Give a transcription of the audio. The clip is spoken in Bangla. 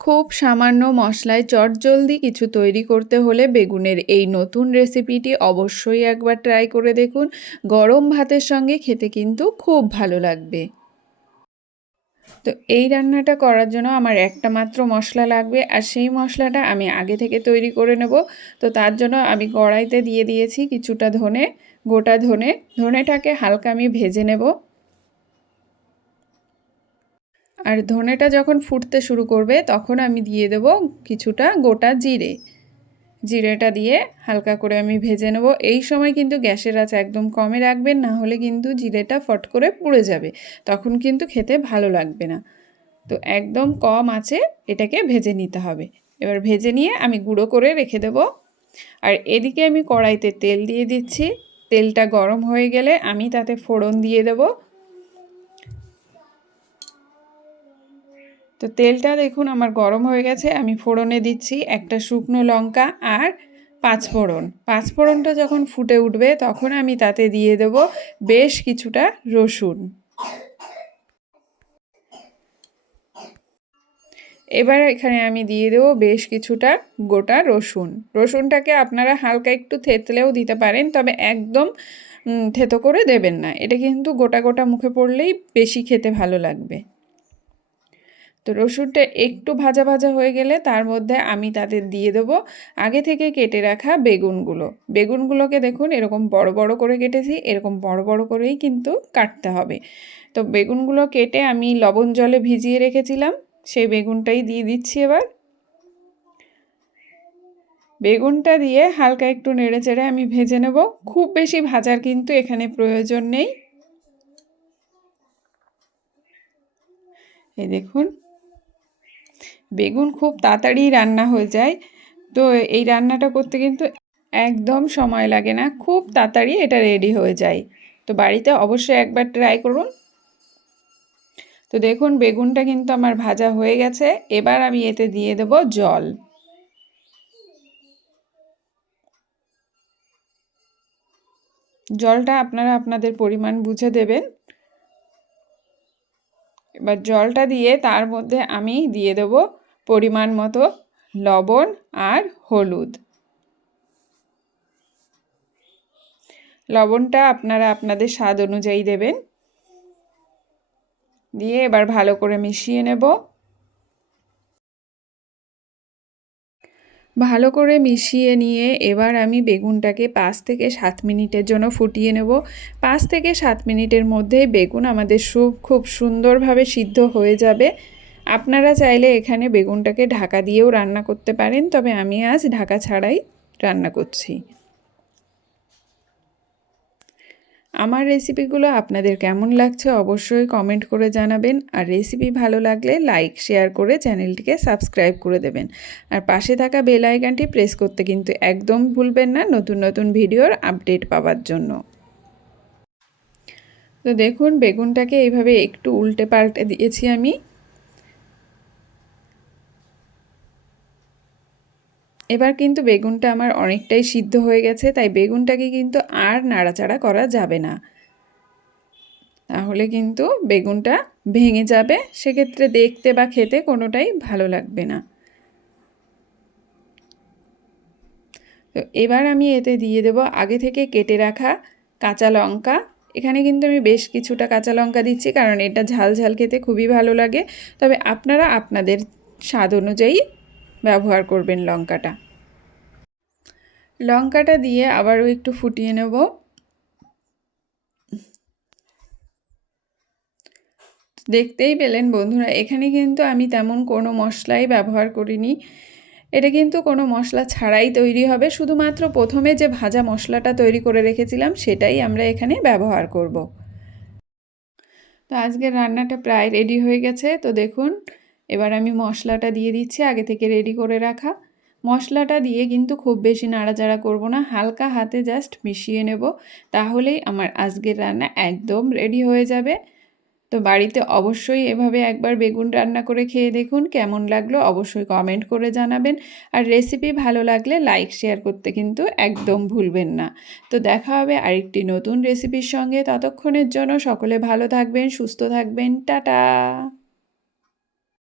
খুব সামান্য মশলায় চটজলদি কিছু তৈরি করতে হলে বেগুনের এই নতুন রেসিপিটি অবশ্যই একবার ট্রাই করে দেখুন। গরম ভাতের সঙ্গে খেতে কিন্তু খুব ভালো লাগবে। তো এই রান্নাটা করার জন্য আমার একটা মাত্র মশলা লাগবে, আর সেই মশলাটা আমি আগে থেকে তৈরি করে নেব। তো তার জন্য আমি কড়াইতে দিয়ে দিয়েছি কিছুটা ধনে, গোটা ধনে। ধনেটাকে হালকা আমি ভেজে নেব। আর ধনেটা যখন ফুটতে শুরু করবে তখন আমি দিয়ে দেব কিছুটা গোটা জিরে। জিরেটা দিয়ে হালকা করে আমি ভেজে নেব। এই সময় কিন্তু গ্যাসের আঁচ একদম কমে রাখবেন, না হলে কিন্তু জিরেটা ফট করে পুড়ে যাবে, তখন কিন্তু খেতে ভালো লাগবে না। তো একদম কম আঁচে এটাকে ভেজে নিতে হবে। এবার ভেজে নিয়ে আমি গুঁড়ো করে রেখে দেব। আর এদিকে আমি কড়াইতে তেল দিয়ে দিচ্ছি। তেলটা গরম হয়ে গেলে আমি তাতে ফোড়ন দিয়ে দেব। তো তেলটা দেখুন আমার গরম হয়ে গেছে। আমি ফোড়নে দিচ্ছি একটা শুকনো লঙ্কা আর পাঁচফোড়ন। পাঁচফোড়নটা যখন ফুটে উঠবে তখন আমি তাতে দিয়ে দেব বেশ কিছুটা রসুন। এবার এখানে আমি দিয়ে দেবো বেশ কিছুটা গোটা রসুন। রসুনটাকে আপনারা হালকা একটু থেতলেও দিতে পারেন, তবে একদম থেতো করে দেবেন না। এটা কিন্তু গোটা গোটা মুখে পড়লেই বেশি খেতে ভালো লাগবে। তো রসুনটা একটু ভাজা ভাজা হয়ে গেলে তার মধ্যে আমি তাতে দিয়ে দেবো আগে থেকে কেটে রাখা বেগুনগুলো। বেগুনগুলোকে দেখুন এরকম বড় বড় করে কেটেছি, এরকম বড় বড় করেই কিন্তু কাটতে হবে। তো বেগুনগুলো কেটে আমি লবণ জলে ভিজিয়ে রেখেছিলাম, সেই বেগুনটাই দিয়ে দিচ্ছি এবার। বেগুনটা দিয়ে হালকা একটু নেড়েচেড়ে আমি ভেজে নেব। খুব বেশি ভাজার কিন্তু এখানে প্রয়োজন নেই। এই দেখুন বেগুন খুব তাড়াতাড়ি রান্না হয়ে যায়। তো এই রান্নাটা করতে কিন্তু একদম সময় লাগে না, খুব তাড়াতাড়ি এটা রেডি হয়ে যায়। তো বাড়িতে অবশ্যই একবার ট্রাই করুন। তো দেখুন বেগুনটা কিন্তু আমার ভাজা হয়ে গেছে। এবার আমি এতে দিয়ে দেব জল। জলটা আপনারা আপনাদের পরিমাণ বুঝে দেবেন। এবার জলটা দিয়ে তার মধ্যে আমি দিয়ে দেব পরিমাণ মতো লবণ আর হলুদ। লবণটা আপনারা আপনাদের স্বাদ অনুযায়ী দেবেন। দিয়ে এবার ভালো করে মিশিয়ে নেব। ভালো করে মিশিয়ে নিয়ে এবার আমি বেগুনটাকে 5 থেকে 7 মিনিটের জন্য ফুটিয়ে নেব। 5 থেকে 7 মিনিটের মধ্যেই বেগুন আমাদের খুব সুন্দরভাবে সিদ্ধ হয়ে যাবে। আপনারা চাইলে এখানে বেগুনটাকে ঢাকা দিয়েও রান্না করতে পারেন, তবে আমি আজ ঢাকা ছাড়াই রান্না করছি। আমার রেসিপিগুলো আপনাদের কেমন লাগছে অবশ্যই কমেন্ট করে জানাবেন। আর রেসিপি ভালো লাগলে লাইক শেয়ার করে চ্যানেলটিকে সাবস্ক্রাইব করে দেবেন। আর পাশে থাকা বেল আইকনটি প্রেস করতে কিন্তু একদম ভুলবেন না নতুন নতুন ভিডিওর আপডেট পাওয়ার জন্য। তো দেখুন বেগুনটাকে এইভাবে একটু উল্টে পাল্টে দিয়েছি আমি। এবার কিন্তু বেগুনটা আমার অনেকটাই সিদ্ধ হয়ে গেছে, তাই বেগুনটাকে কিন্তু আর নাড়াচাড়া করা যাবে না, তাহলে কিন্তু বেগুনটা ভেঙে যাবে, সেক্ষেত্রে দেখতে বা খেতে কোনোটাই ভালো লাগবে না। তো এবার আমি এতে দিয়ে দেব আগে থেকে কেটে রাখা কাঁচা লঙ্কা। এখানে কিন্তু আমি বেশ কিছুটা কাঁচা লঙ্কা দিচ্ছি, কারণ এটা ঝাল ঝাল খেতে খুবই ভালো লাগে। তবে আপনারা আপনাদের স্বাদ অনুযায়ী ব্যবহার করবেন লঙ্কাটা। লঙ্কাটা দিয়ে আবারও একটু ফুটিয়ে নেব। দেখতেই পেলেন বন্ধুরা, এখানে কিন্তু আমি তেমন কোনো মশলাই ব্যবহার করিনি। এটা কিন্তু কোনো মশলা ছাড়াই তৈরি হবে, শুধুমাত্র প্রথমে যে ভাজা মশলাটা তৈরি করে রেখেছিলাম সেটাই আমরা এখানে ব্যবহার করব। তো আজকের রান্নাটা প্রায় রেডি হয়ে গেছে। তো দেখুন এবার আমি মশলাটা দিয়ে দিচ্ছি আগে থেকে রেডি করে রাখা। মশলাটা দিয়ে কিন্তু খুব বেশি নাড়াচাড়া করব না, হালকা হাতে জাস্ট মিশিয়ে নেব, তাহলেই আমার আজকের রান্না একদম রেডি হয়ে যাবে। তো বাড়িতে অবশ্যই এভাবে একবার বেগুন রান্না করে খেয়ে দেখুন, কেমন লাগলো অবশ্যই কমেন্ট করে জানাবেন। আর রেসিপি ভালো লাগলে লাইক শেয়ার করতে কিন্তু একদম ভুলবেন না। তো দেখা হবে আরেকটি নতুন রেসিপির সঙ্গে। ততক্ষণের জন্য সকলে ভালো থাকবেন, সুস্থ থাকবেন। টাটা।